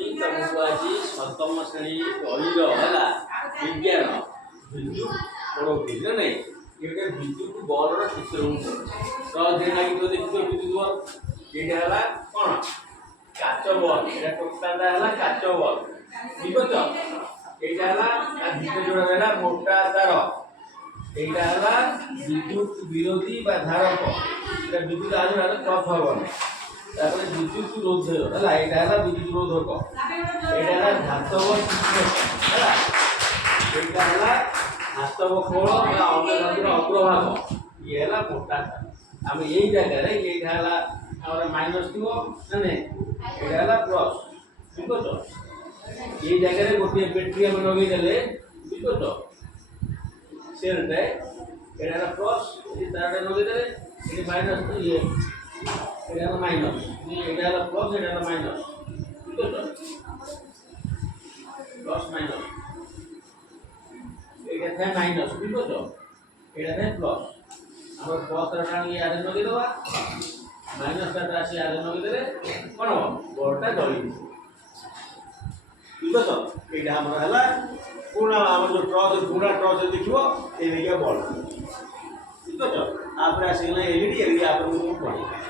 कि तुमको आज सप्तम श्रेणी बहिर है विज्ञान विद्युत पढ़ोती ना नहीं ये विद्युत बल्बर चित्र लगे देखिए विद्युत बल्ब ये कौन काच बल्ब ये टोटाल है काच बल्ब ठीक अच्छे यहाँ भीतर जोड़ा मोटा तार यहाँ विद्युत विरोधी धारक विद्युत आज क्रस हम विद्युत रोध है विद्युत रोधक यहाँ धातव है धातव खोल अग्रभाग ये है मोटा तार आम यही जगह ये माइनस थी ना प्लस ठीक अच्छे ये जगह गोटे बैटेरी आम लगे ठीक अच्छे सेलटे यहाँ प्लस तार लगे ये माइनस ये माइनस ये प्लस ये माइनस ठीक अच्छे प्लस माइनस ये माइनस ठीक अच्छे ये प्लस आम प्लस याद लगे माइनस आस याद लगे कौन हम बल्बटा जल ठीक अच्छे ये है पुणा आम जो टर्च पुणा टर्च देखिए ये बल्ब ठीक अच्छे आप आसगला एलईडी एलईडी आप पढ़े